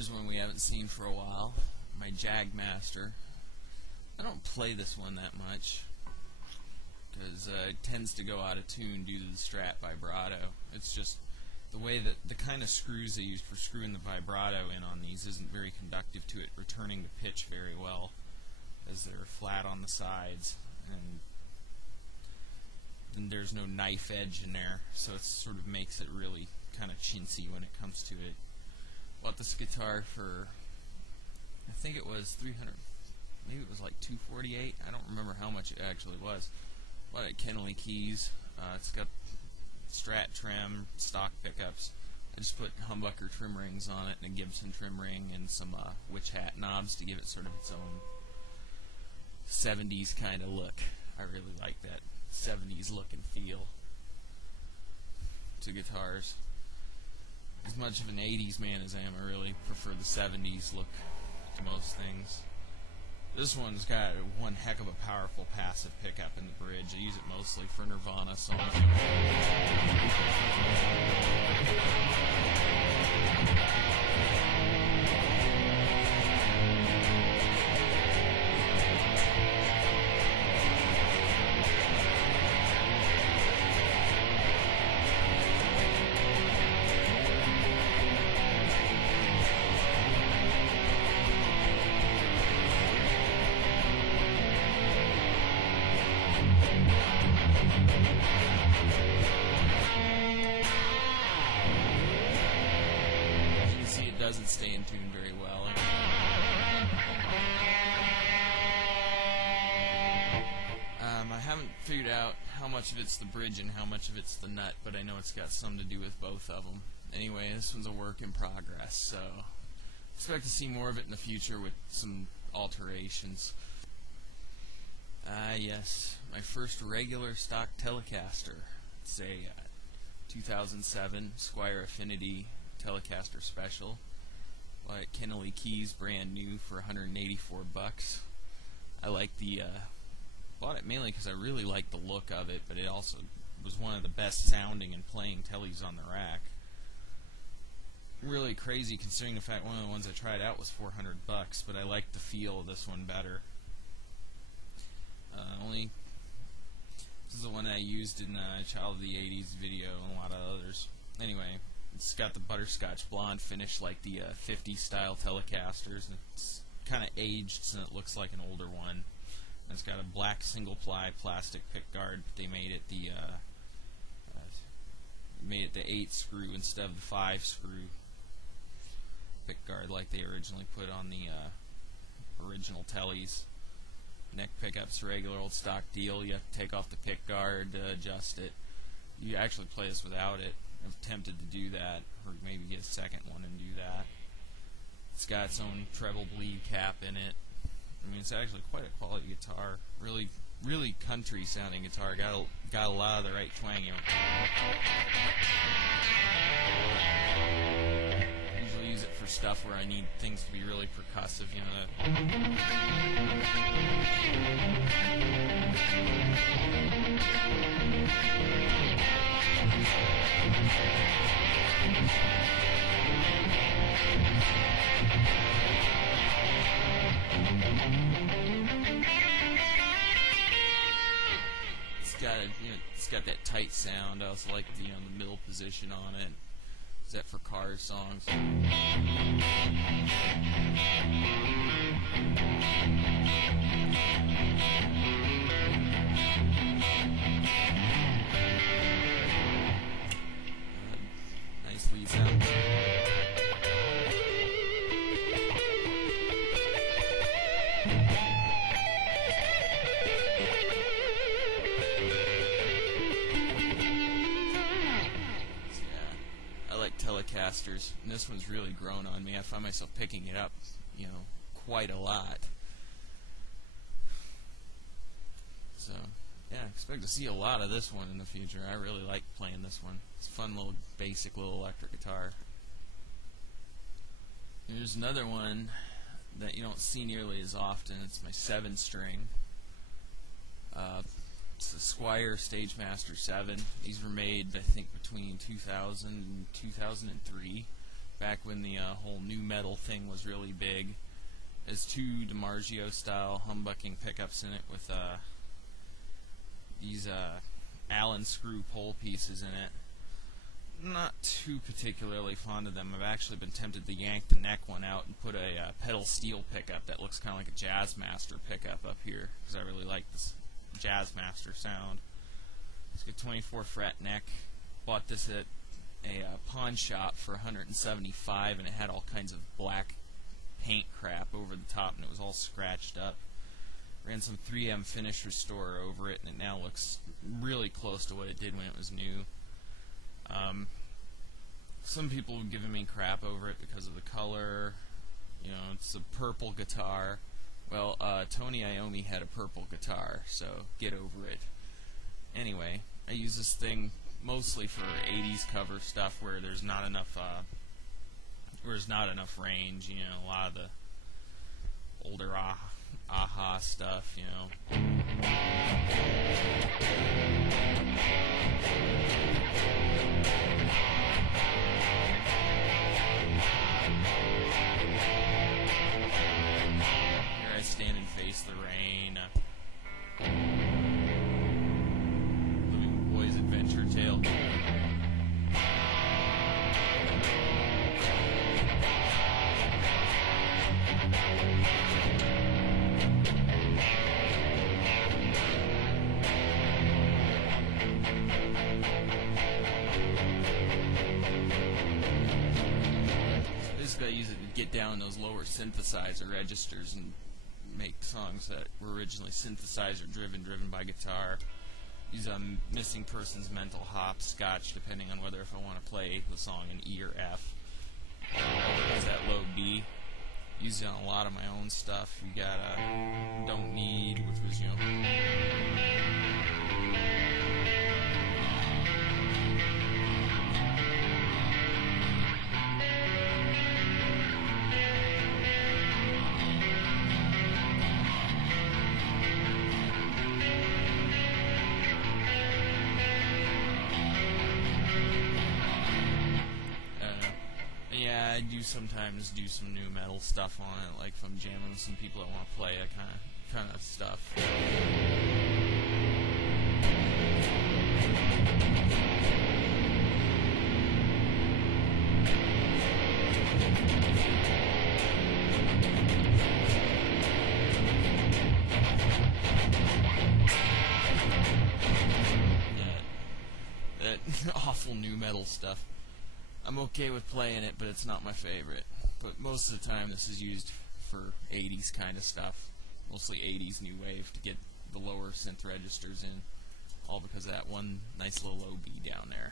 Here's one we haven't seen for a while, my Jagmaster. I don't play this one that much because it tends to go out of tune due to the Strat vibrato. It's just the way that the kind of screws they use for screwing the vibrato in on these isn't very conductive to it returning the pitch very well, as they're flat on the sides, and there's no knife edge in there, so it sort of makes it really kind of chintzy when it comes to it. Bought this guitar for, I think it was 300, maybe it was like 248. I don't remember how much it actually was. Bought it at Kennelly Keys. It's got Strat trim, stock pickups. I just put humbucker trim rings on it and a Gibson trim ring and some witch hat knobs to give it sort of its own 70s kind of look. I really like that 70s look and feel to guitars. As much of an 80s man as I am, I really prefer the 70s look to most things. This one's got one heck of a powerful passive pickup in the bridge. I use it mostly for Nirvana songs. Doesn't stay in tune very well. I haven't figured out how much of it's the bridge and how much of it's the nut, but I know it's got some to do with both of them. Anyway, this one's a work in progress, so expect to see more of it in the future with some alterations. Yes, my first regular stock Telecaster. It's a 2007 Squier Affinity Telecaster Special. At Kennelly Keys, brand new for 184 bucks. I like the bought it mainly because I really like the look of it, but it also was one of the best sounding and playing tellies on the rack. Really crazy considering the fact one of the ones I tried out was 400 bucks, but I like the feel of this one better. This is the one I used in Child of the 80s video and a lot of others. Anyway, it's got the butterscotch blonde finish like the 50s style Telecasters, and it's kind of aged so it looks like an older one. And it's got a black single ply plastic pick guard, but they made it the 8 screw instead of the 5 screw pick guard like they originally put on the original tellies. Neck pickup's regular old stock deal. You have to take off the pick guard to adjust it. You actually play this without it. I've attempted to do that, or maybe get a second one and do that. It's got its own treble bleed cap in it. I mean, it's actually quite a quality guitar. Really country sounding guitar. Got a lot of the right twang. I usually use it for stuff where I need things to be really percussive, you know. It's got that tight sound. I also like the middle position on it. Is that for car songs? Nice lead sound. Telecasters, and this one's really grown on me. I find myself picking it up, quite a lot. So, yeah, I expect to see a lot of this one in the future. I really like playing this one. It's a fun little, basic little electric guitar. Here's another one that you don't see nearly as often. It's my 7-string. It's the Squier Stagemaster-7. These were made, I think, between 2000 and 2003. back when the whole new metal thing was really big. It has two DiMarzio style humbucking pickups in it with these Allen screw pole pieces in it. Not too particularly fond of them. I've actually been tempted to yank the neck one out and put a pedal steel pickup that looks kind of like a Jagmaster pickup up here, because I really like this Jagmaster sound. It's got 24 fret neck. Bought this at a pawn shop for $175, and it had all kinds of black paint crap over the top, and it was all scratched up. Ran some 3M finish restorer over it, and it now looks really close to what it did when it was new. Some people have given me crap over it because of the color. You know, it's a purple guitar. Well, Tony Iommi had a purple guitar, so get over it. Anyway, I use this thing mostly for 80s cover stuff where there's not enough range. You know, a lot of the older aha stuff, you know. Here I stand and face the rain. Living Boy's Adventure Tale. I use it to get down those lower synthesizer registers and make songs that were originally synthesizer driven by guitar. Use a Missing Persons Mental Hopscotch, depending on whether if I want to play the song in E or F. Use that low B. Use it on a lot of my own stuff. You got Don't Need, which was, you know, I do sometimes do some new metal stuff on it, like if I'm jamming with some people that want to play that kind of stuff. Yeah, that awful new metal stuff. I'm okay with playing it, but it's not my favorite. But most of the time this is used for 80s kind of stuff. Mostly 80s new wave to get the lower synth registers in. All because of that one nice little low B down there.